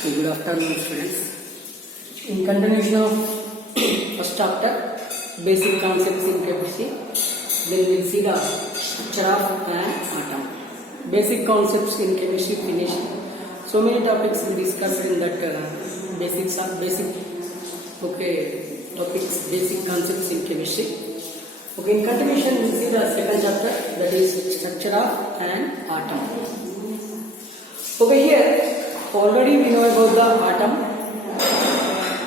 Okay, good afternoon, students. In continuation of first chapter, basic concepts in chemistry, then we'll see the structure of an atom. Basic concepts in chemistry finished. So many topics we discussed in that basic basic concepts in chemistry. Okay, in continuation, we'll see the second chapter, that is structure of an atom. Okay, here already we know about the atom.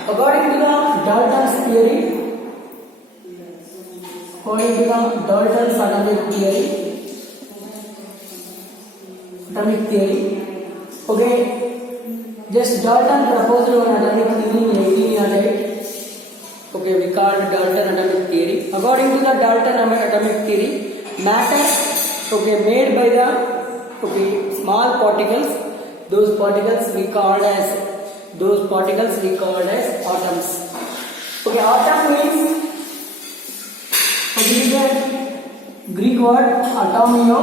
According to the Dalton's theory, atomic theory, okay, just Dalton proposed one atomic theory in 1808. Okay, we called Dalton atomic theory. According to the Dalton atomic theory, matter, okay, made by the small particles. Those particles we called as atoms. Okay, atom means, okay, is a Greek word atomio.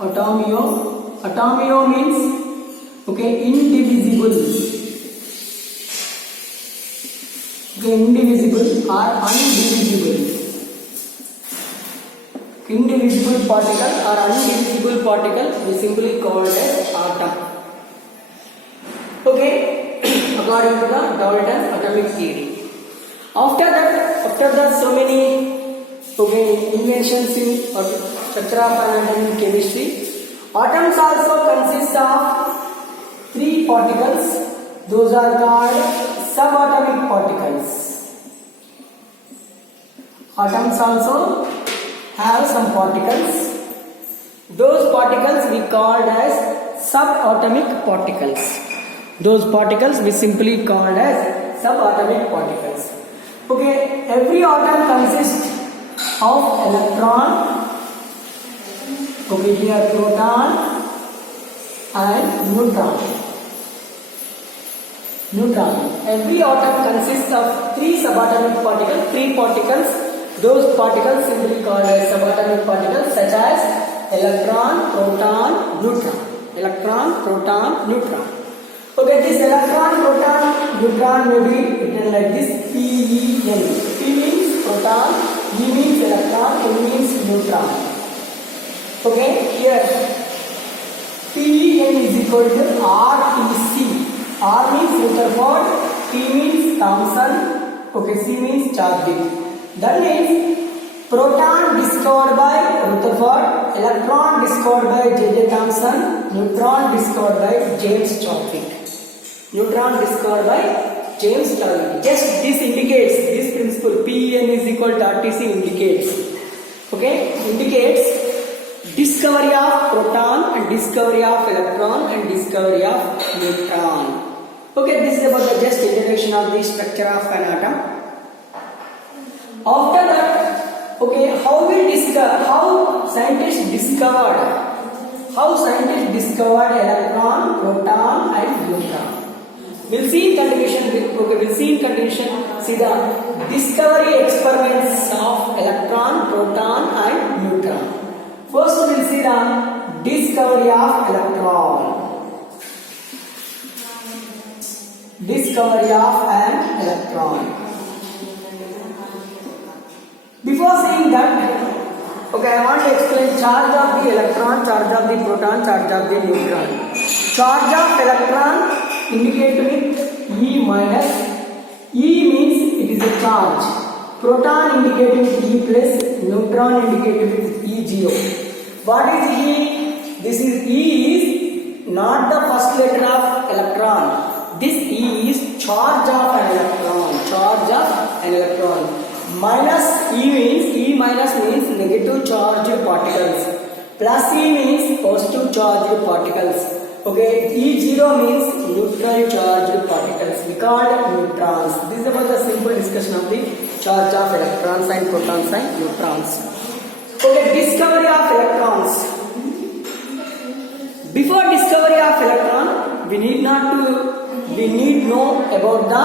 Atomio means, okay, indivisible. Okay, indivisible or undivisible. Indivisible particle or undivisible particle we simply called as atom. Okay, according to the Dalton atomic theory. After that, so many inventions in structure of an atom in chemistry. Atoms also consist of three particles. Those are called subatomic particles. Atoms also have some particles. Those particles we called as subatomic particles. Those particles we simply called as subatomic particles. Okay, every atom consists of electron, okay, here proton and neutron. Every atom consists of three subatomic particles, three particles. Those particles simply called as subatomic particles, such as electron, proton, neutron. Okay, this electron, proton, neutron may be written like this: PeN. P means proton, E means electron, N means neutron. Okay, here PeN is equal to RTC. R means Rutherford, T means Thomson, okay, C means charging. That means proton discovered by Rutherford, electron discovered by J.J. Thomson, neutron discovered by James Chadwick. Just this indicates, this principle PeN is equal to RTC indicates discovery of proton and discovery of electron and discovery of neutron. Okay, this is about the just introduction of the structure of an atom. After that, okay, how scientists discovered electron, proton and neutron. We'll see in continuation. See the discovery experiments of electron, proton and neutron. First, we'll see the discovery of electron. Discovery of an electron. Before saying that, okay, I want to explain charge of the electron, charge of the proton, charge of the neutron. Charge of electron indicated with E minus. E means it is a charge. Proton indicated with E plus, neutron indicated with E0. What is E? This is E is not the first letter of electron. This E is charge of an electron. Minus E minus means negative charged particles. Plus E means positive charged particles. Okay, E0 means neutral charged particles. We call neutrons. This is about the simple discussion of the charge of electrons and protons and neutrons. Okay, discovery of electrons. Before discovery of electron, we need know about the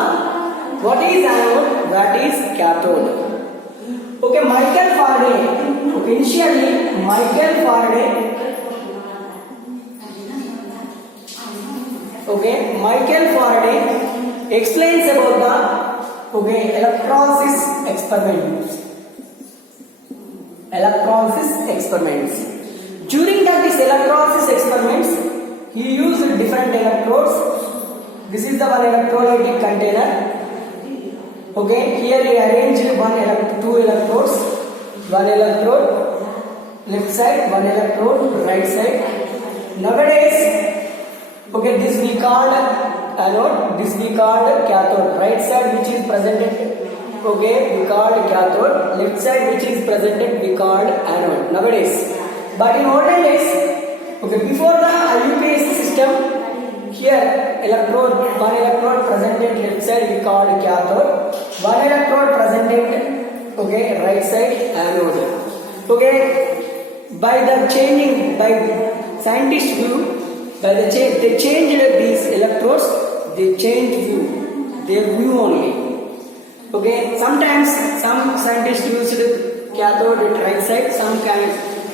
what is anode, what is cathode. Okay, Michael Faraday. Okay, initially Michael Faraday Okay, Michael Faraday explains about the electrolysis experiments. Electrolysis experiments. During these electrolysis experiments, he used different electrodes. This is the one electrolytic container. Okay, here he arranged two electrodes. One electrode left side, one electrode right side. Nowadays, okay, this we called anode, this we called cathode. Right side which is presented, okay, we called cathode. Left side which is presented, we called anode. Nowadays, but in olden days, okay, before the IUPAC system, here one electrode presented left side we called cathode, one electrode presented, okay, right side anode. Okay, by the changing, by scientists view, by the change, they changed these electrodes, they changed their view only. Okay, sometimes some scientists used cathode at right side, some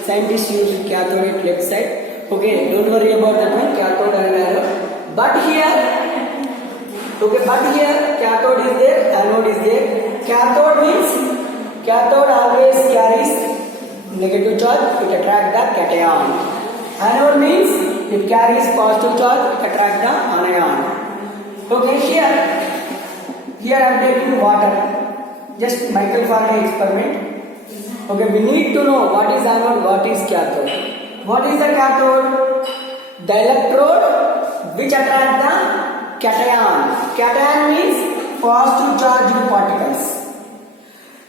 scientists used cathode at left side. Okay, don't worry about that one, cathode and anode. But here, okay, but here cathode is there, anode is there. Cathode means cathode always carries negative charge, it attracts the cation. Anode means it carries positive charge, it attracts the anion. Okay, here I am taking water, just Michael Faraday experiment. Okay, we need to know what is anode, what is cathode. What is the cathode? The electrode which attract the cation. Cation means positive charged particles.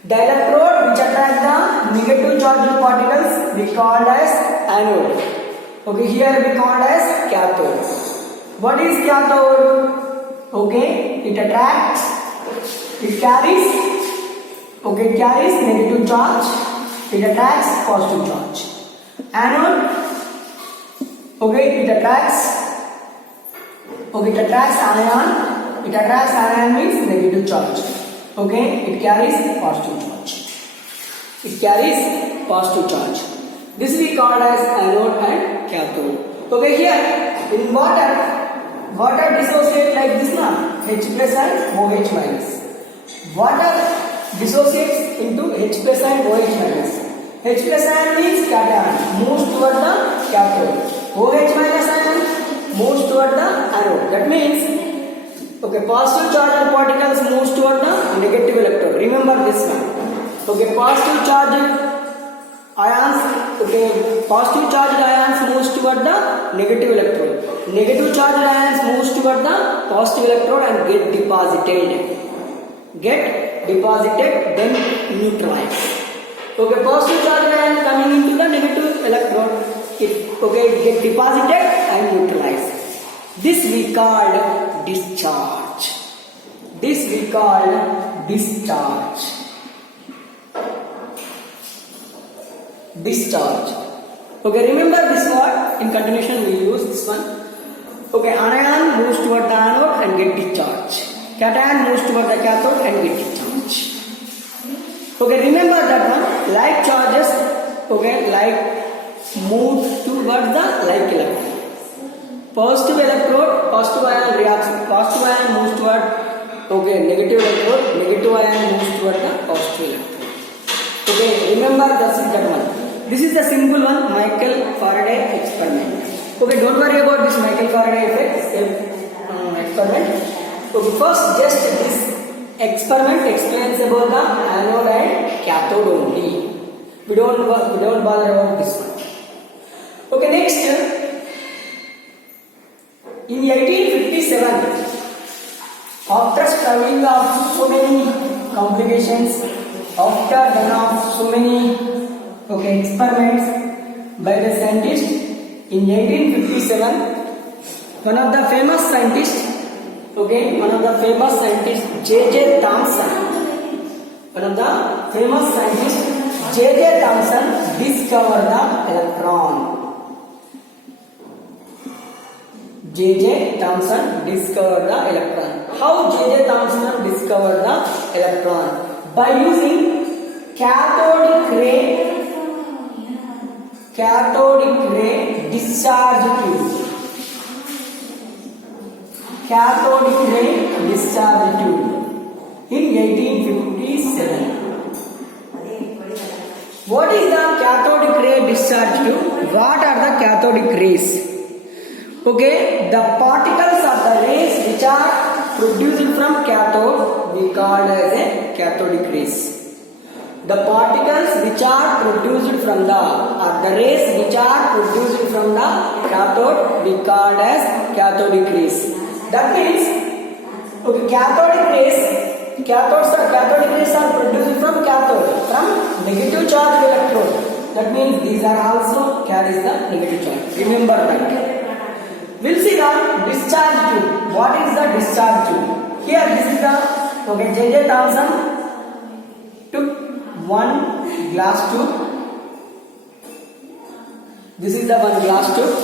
The electrode which attract the negative charged particles we called as anode. Okay, here we called as cathode. What is cathode? Okay, it attracts, it carries, okay, it carries negative charge, it attracts positive charge. Anode, okay, it attracts anion. It attracts anion means negative charge. Okay, it carries positive charge. It carries positive charge. This we call as anode and cathode. Okay, here in water dissociates like this now, H plus and OH minus. Water dissociates into H plus and OH minus. H plus ion means cation, moves toward the cathode. OH minus ion moves toward the anode. That means, okay, positive charged particles moves toward the negative electrode. Remember this one. Okay, positive charged ions, okay, positive charged ions moves toward the negative electrode. Negative charged ions moves toward the positive electrode and get deposited. Then neutralized. Okay, positive charge ion coming into the negative electrode, it get deposited and neutralized. This we called discharge. This we called discharge. Discharge. Okay, remember this word. In continuation, we use this one. Okay, anion moves toward the anode and get discharge. Cation moves toward the cathode and get discharge. Okay, remember that one. Like charges, okay, like move towards the like electron. Positive electrode, positive ion reacts. Positive ion moves toward, okay, negative electrode. Negative ion moves toward the positive electrode. Okay, remember that one. This is the simple one, Michael Faraday experiment. Okay, don't worry about this Michael Faraday experiment. Okay, first just this experiment explains about the anode and cathode only. We don't bother about this one. Okay, next, in 1857, after studying of so many complications, after done of so many experiments by the scientist, in 1857, one of the famous scientists, J.J. Thomson discovered the electron. J.J. Thomson discovered the electron. How J.J. Thomson discovered the electron? By using cathodic ray discharge tube. cathodic ray discharge tube in 1857. What is the cathodic ray discharge tube? What are the cathodic rays? Okay, the particles of the rays which are produced from cathode we call as a cathodic rays. The particles which are produced from the rays which are produced from the cathode we call as cathodic rays. That means, okay, cathodic rays are produced from cathode, from negative charge electrode. That means these are also carries the negative charge. Remember that. We'll see the discharge tube. What is the discharge tube? Here this is the, okay, J.J. Thomson took one glass tube. This is the one glass tube.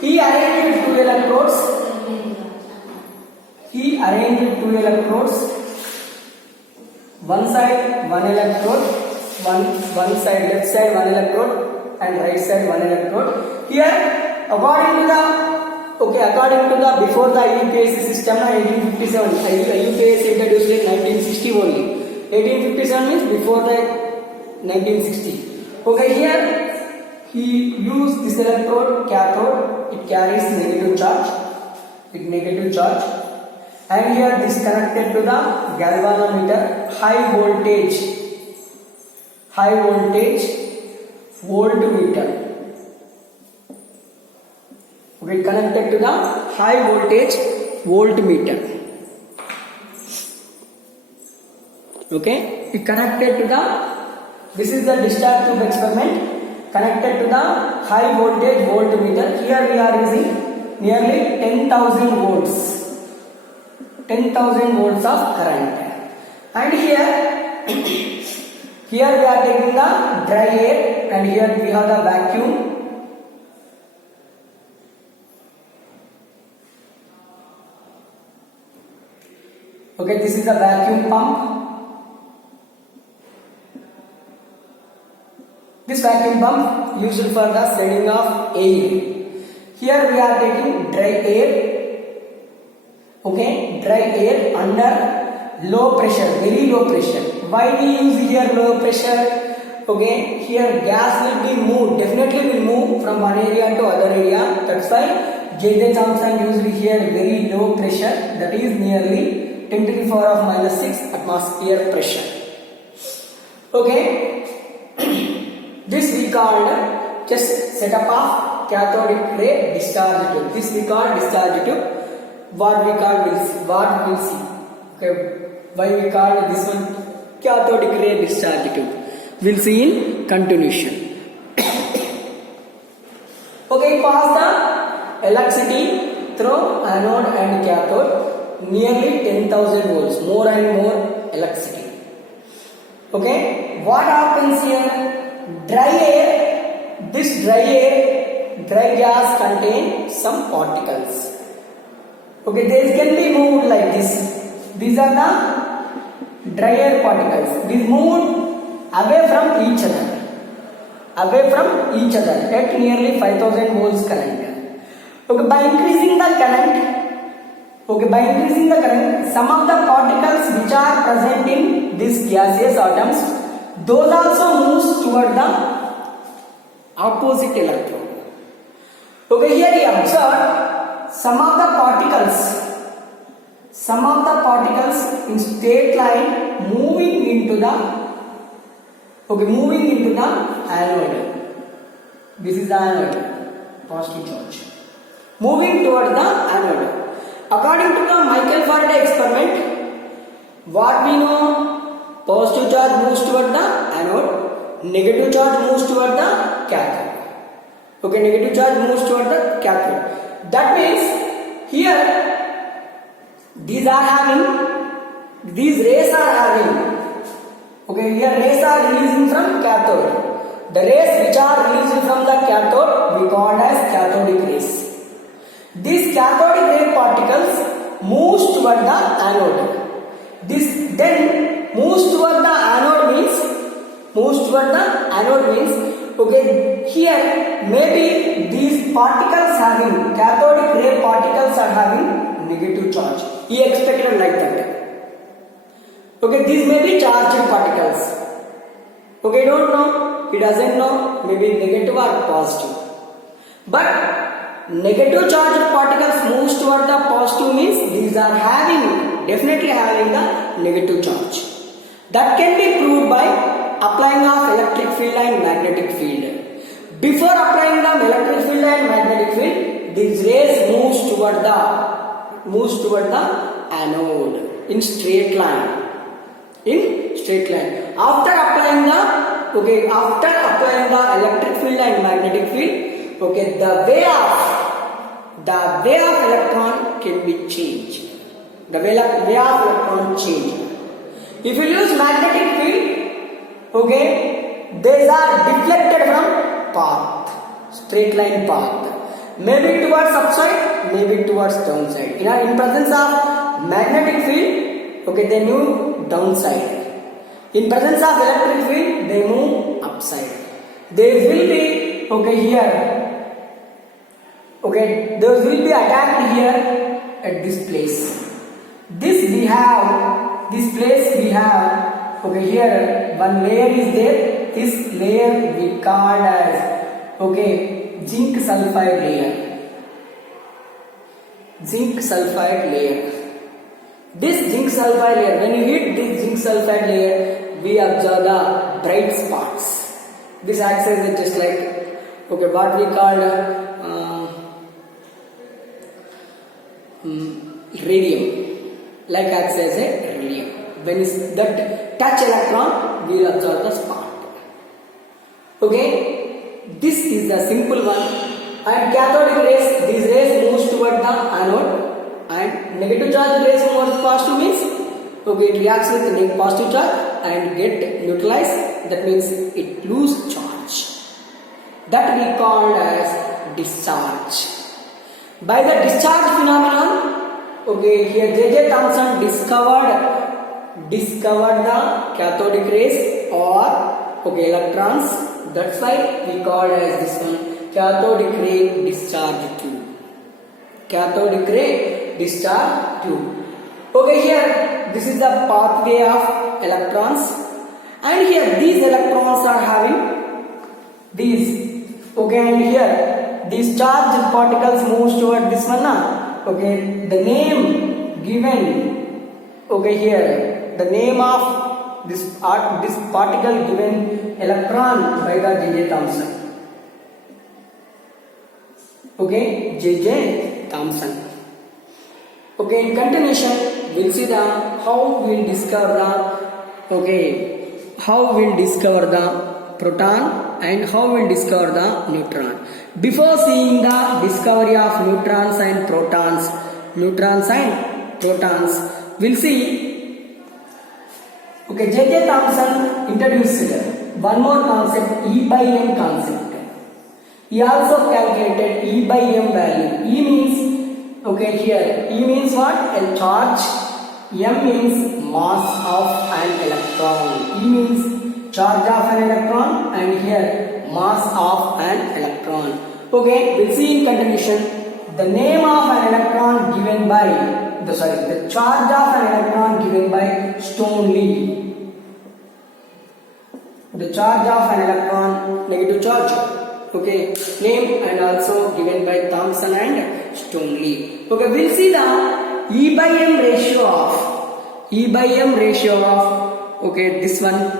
He arranged two electrodes. One side one electrode, one side left side one electrode, and right side one electrode. Here, according to the before the IUPAC system, 1857. IUPAC introduced in 1960 only. 1857 means before the 1960. Okay, here he used this electrode cathode. It carries negative charge. And here this connected to the galvanometer, high voltage voltmeter. Okay, connected to the high voltage voltmeter. Okay, it connected to the, this is the discharge tube experiment, connected to the high voltage voltmeter. Here we are using nearly 10,000 volts. 10,000 volts of current. And here we are taking the dry air, and here we have the vacuum. Okay, this is the vacuum pump. This vacuum pump used for the sending of air. Here we are taking dry air. Okay, dry air under low pressure, very low pressure. Why we use here low pressure? Okay, here gas will be moved, definitely will move from one area to other area. That's why J.J. Thomson used here very low pressure, that is nearly 10 to the power of -6 atmosphere pressure. Okay, this we called just setup of cathodic ray discharge tube. This we call discharge tube. What we'll see. Okay, why we call this one cathodic ray discharge tube? We'll see in continuation. Okay, pass the electricity through anode and cathode, nearly 10,000 volts, more and more electricity. Okay, what happens here? Dry air, this dry gas contains some particles. Okay, they can be moved like this. These are the dry air particles. These moved away from each other at nearly 5,000 volts current. Okay, by increasing the current, some of the particles which are present in these gaseous atoms, those also moves toward the opposite electrode. Okay, here we observe some of the particles in straight line moving into the anode. This is the anode, positive charge, moving toward the anode. According to the Michael Faraday experiment, what we know, positive charge moves toward the anode, negative charge moves toward the cathode. Okay, negative charge moves toward the cathode. That means here these rays are having, okay, here rays are releasing from cathode. The rays which are released from the cathode we call as cathodic rays. These cathodic ray particles moves toward the anode. This then moves toward the anode means, okay, here maybe these particles having, cathodic ray particles are having negative charge. He expected like that. Okay, these may be charged particles. Okay, don't know, he doesn't know, maybe negative or positive. But negative charged particles moves toward the positive means these are definitely having the negative charge. That can be proved by applying of electric field and magnetic field. Before applying the electric field and magnetic field, these rays moves toward the anode in straight line. After applying the electric field and magnetic field, okay, the way of electron can be changed. The way of electron change. If you use magnetic field, okay, these are deflected from path, straight line path. Maybe towards upside, maybe towards downside. In presence of magnetic field, okay, they move downside. In presence of electric field, they move upside. They will be, okay, here. Okay, those will be attacked here at this place. This place we have, okay, here one layer is there. This layer we called as, okay, zinc sulfide layer. This zinc sulfide layer, when you hit this zinc sulfide layer, we observe the bright spots. This acts as just like, okay, what we call radium. Like acts as a radium. When that touch electron, we will observe the spot. Okay, this is the simple one. And cathodic rays, these rays moves toward the anode, and negative charge rays moves positive means, okay, it reacts with the positive charge and get neutralized. That means it lose charge. That we call as discharge. By the discharge phenomenon, okay, here J.J. Thomson discovered the cathodic rays or, okay, electrons. That's why we call as this one cathodic ray discharge tube. Cathodic ray discharge tube. Okay, here this is the pathway of electrons, and here these electrons are having these. Okay, and here these charged particles moves toward this one. Okay, the name given, okay, here the name of this particle given electron by the J.J. Thomson. Okay, J.J. Thomson. Okay, in continuation, we'll see how we'll discover the proton and how we'll discover the neutron. Before seeing the discovery of neutrons and protons, we'll see, okay, J.J. Thomson introduced one more concept, E by M concept. He also calculated E by M value. E means, okay, here, E means what? A charge. M means mass of an electron. E means charge of an electron, and here mass of an electron. Okay, we'll see in continuation the name of an electron given by the charge of an electron given by Stoney. The charge of an electron, negative charge. Okay, name and also given by Thomson and Stoney. Okay, we'll see the E by M ratio of, okay, this one.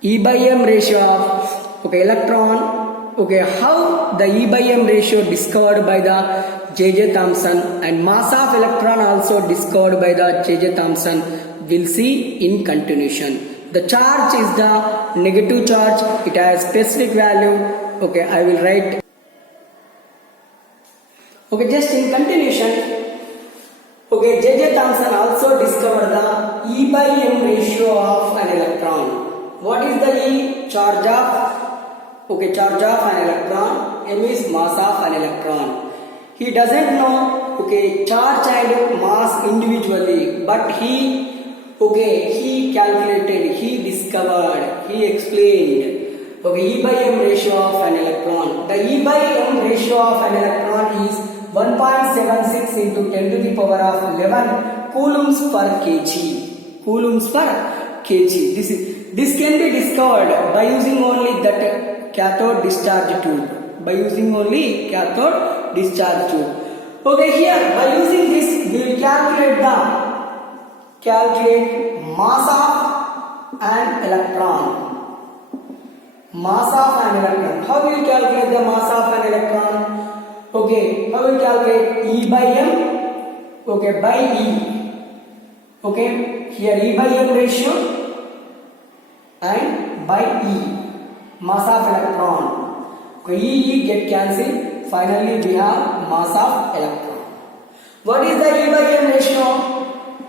E by M ratio of, okay, electron. Okay, how the E by M ratio discovered by the J.J. Thomson and mass of electron also discovered by the J.J. Thomson, we'll see in continuation. The charge is the negative charge. It has specific value. Okay, I will write. Okay, just in continuation. Okay, J.J. Thomson also discovered the E by M ratio of an electron. What is the E? Charge of, okay, charge of an electron. M is mass of an electron. He doesn't know, okay, charge and mass individually, but he calculated, he discovered, he explained, okay, E by M ratio of an electron. The E by M ratio of an electron is 1.76 into 10 to the power of 11 coulombs per kg. Coulombs per kg. This can be discovered by using only that cathode discharge tube. By using only cathode discharge tube. Okay, here by using this we will calculate mass of an electron. Mass of an electron. How will you calculate the mass of an electron? Okay, how will you calculate E by M? Okay, by E. Okay, here E by M ratio and by E. Mass of electron. Okay, E get cancelled. Finally, we have mass of electron. What is the E by M ratio?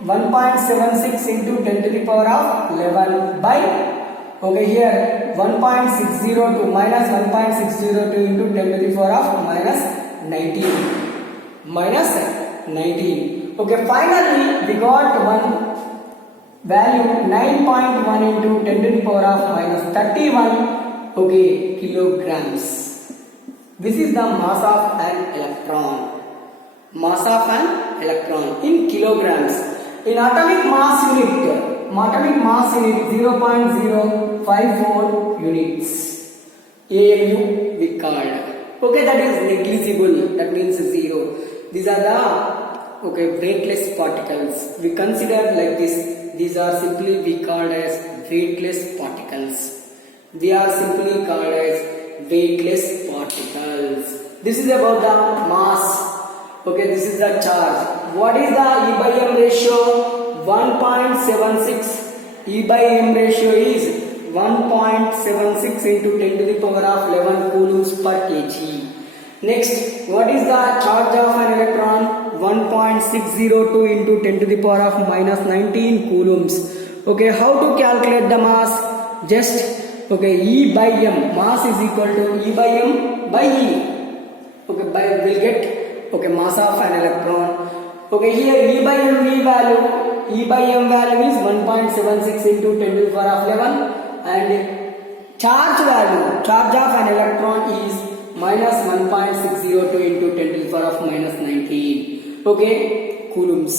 1.76 into 10 to the power of 11 by, okay, here 1.602 minus 1.602 into 10 to the power of minus 19. Minus 19. Okay, finally we got one value 9.1 into 10 to the power of minus 31, okay, kilograms. This is the mass of an electron. Mass of an electron in kilograms. In atomic mass unit 0.054 units. AMU we called. Okay, that is negligible. That means 0. These are the weightless particles. We consider like this. These are simply we called as weightless particles. They are simply called as weightless particles. This is about the mass. Okay, this is the charge. What is the E by M ratio? 1.76. E by M ratio is 1.76 into 10 to the power of 11 coulombs per kg. Next, what is the charge of an electron? 1.602 into 10 to the power of minus 19 coulombs. Okay, how to calculate the mass? Just E by M, mass is equal to E by M by E. Okay, we'll get mass of an electron. Okay, here E by M value is 1.76 into 10 to the power of 11, and charge of an electron is minus 1.602 into 10 to the power of minus 19. Okay, coulombs.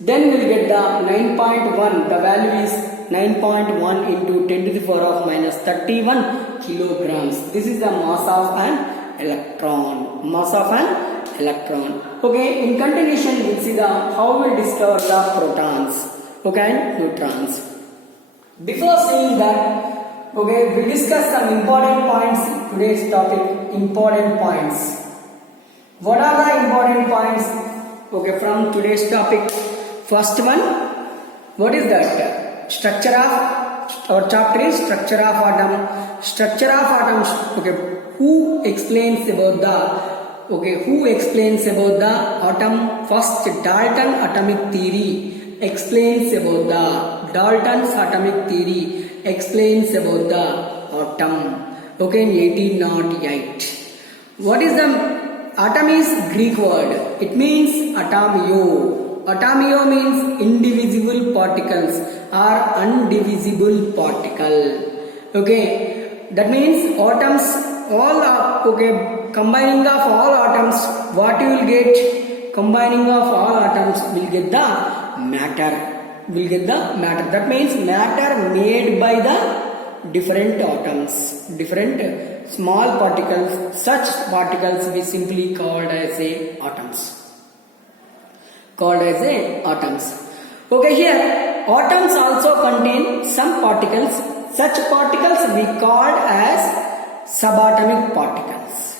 Then we'll get the 9.1. The value is 9.1 into 10 to the power of minus 31 kilograms. This is the mass of an electron. Mass of an electron. Okay, in continuation we'll see how we discover the protons, and neutrons. Before seeing that, we discuss some important points in today's topic. Important points. What are the important points from today's topic? First one, what is that? Structure of our chapter is structure of atom. Structure of atoms. Who explains about the atom? First, Dalton atomic theory explains about the Dalton's atomic theory explains about the atom. In 1808. What is the atom? Is Greek word. It means atomio. Atomio means indivisible particles or undivisible particle. That means atoms. All combining of all atoms, what you will get? Combining of all atoms will get the matter. That means matter made by the different atoms, different small particles. Such particles we simply called as atoms. Here atoms also contain some particles. Such particles we called as subatomic particles.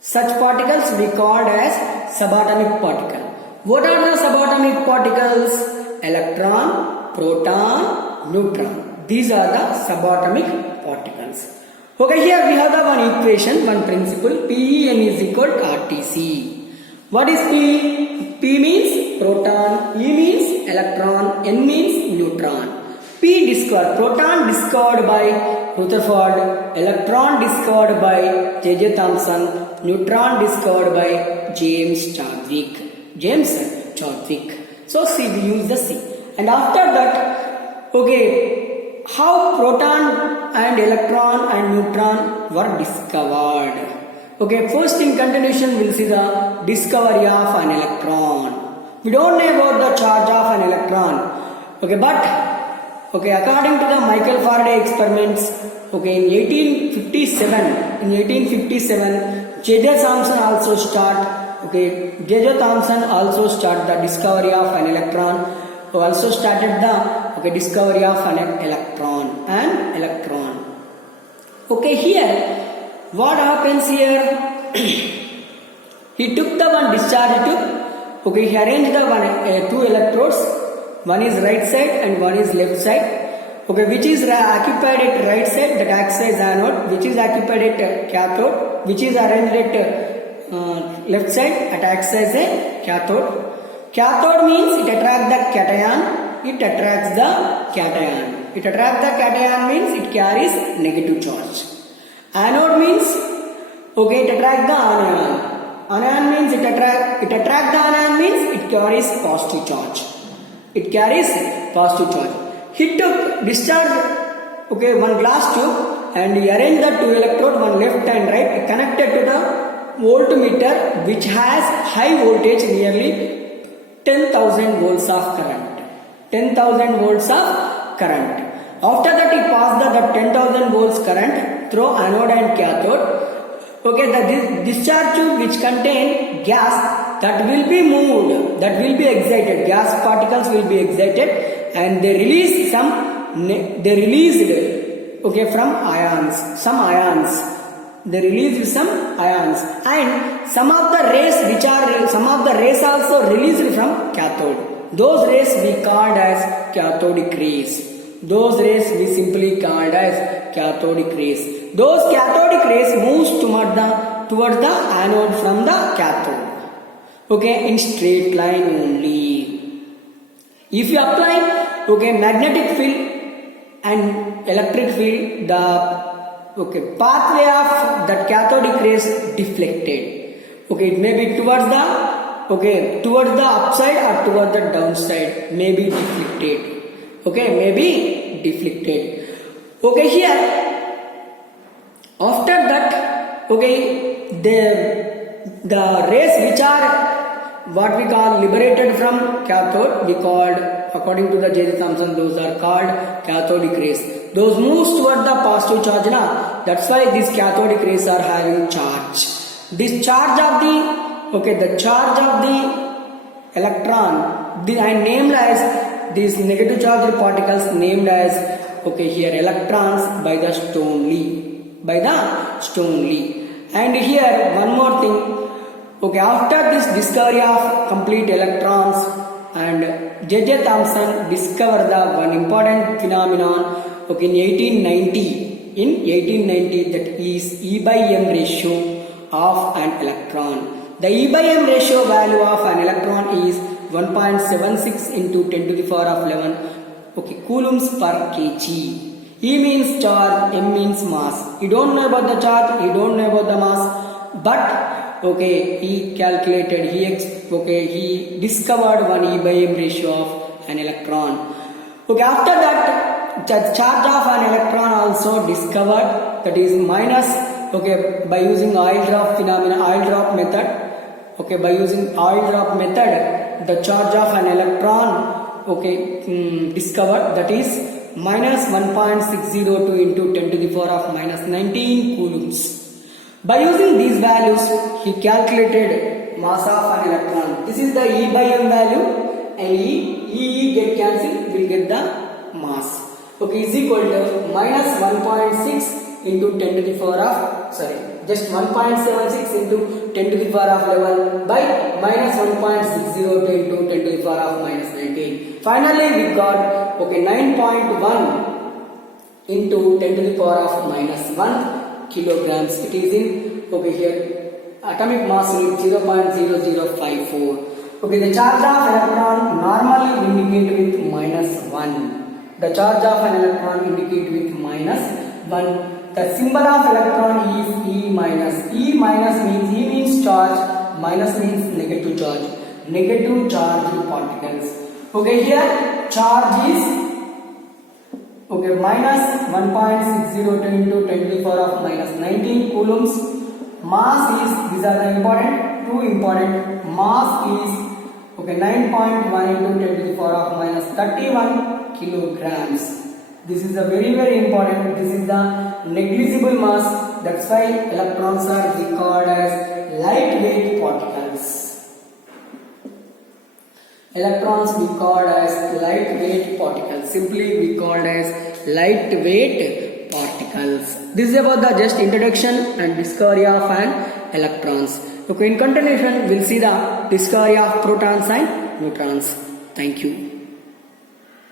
Such particles we called as subatomic particle. What are the subatomic particles? Electron, proton, neutron. These are the subatomic particles. Here we have the one equation, one principle. PEN is equal to RTC. What is P? P means proton, E means electron, N means neutron. P discovered, proton discovered by Rutherford, electron discovered by J.J. Thomson, neutron discovered by James Chadwick. So C, we use the C. And after that, how proton and electron and neutron were discovered. Okay, first in continuation we'll see the discovery of an electron. We don't know about the charge of an electron. Okay, but okay, according to the Michael Faraday experiments, okay, in 1857, J.J. Thomson also start the discovery of an electron, who also started the discovery of an electron. Okay, here what happens here? He took the one discharge tube. Okay, he arranged the two electrodes. One is right side and one is left side. Okay, which is occupied at right side, that acts as anode. Which is occupied at cathode, which is arranged at left side, that acts as a cathode. Cathode means it attracts the cation. It attracts the cation. It attracts the cation means it carries negative charge. Anode means it attracts the anion. Anion means it attracts the anion means it carries positive charge. It carries positive charge. He took discharge one glass tube and he arranged the two electrodes, one left and right, connected to the voltmeter which has high voltage, nearly 10,000 volts of current. 10,000 volts of current. After that he passed the 10,000 volts current through anode and cathode. Okay, the discharge tube which contain gas, that will be moved, that will be excited. Gas particles will be excited and they release from ions, some ions. They release some ions and some of the rays also released from cathode. Those rays we called as cathodic rays. Those rays we simply called as cathodic rays. Those cathodic rays moves towards the anode from the cathode. Okay, in straight line only. If you apply magnetic field and electric field, the pathway of that cathodic rays deflected. Okay, it may be towards the upside or towards the downside, may be deflected. Okay, may be deflected. Okay, here after that, the rays which are what we call liberated from cathode, we called, according to the J.J. Thomson, those are called cathodic rays. Those moves toward the positive charge now. That's why these cathodic rays are having charge. This charge of the charge of the electron, I named as these negative charged particles, named as here electrons by the Stoney. And here one more thing. After this discovery of complete electrons, and J.J. Thomson discovered the one important phenomenon in 1890, that is E/m ratio of an electron. The E/m ratio value of an electron is 1.76 into 10 to the power of 11 coulombs per kg. E means charge, M means mass. You don't know about the charge, you don't know about the mass, but he calculated, he discovered one E/m ratio of an electron. After that, the charge of an electron also discovered, that is minus, by using oil drop method. By using oil drop method, the charge of an electron, discovered, that is minus 1.602 into 10 to the power of minus 19 coulombs. By using these values, he calculated mass of an electron. This is the E/m value, and E get cancelled, will get the mass. Is equal to minus 1.6 into 10 to the power of, just 1.76 into 10 to the power of 11 by minus 1.602 into 10 to the power of minus 19. Finally, we got 9.1 into 10 to the power of minus 1 kilograms. It is in here atomic mass is 0.0054. The charge of electron normally indicate with minus 1. The charge of an electron indicate with minus 1. The symbol of electron is E minus. E minus means, E means charge, minus means negative charge. Negative charge particles. Here charge is minus 1.602 into 10 to the power of minus 19 coulombs. Mass is, these are the important, two important. Mass is, okay, 9.1 into 10 to the power of minus 31 kilograms. This is a very important. This is the negligible mass. That's why electrons are recorded as lightweight particles. Electrons we called as lightweight particles. Simply we called as lightweight particles. This is about the just introduction and discovery of an electrons. Okay, in continuation we'll see the discovery of protons and neutrons. Thank you.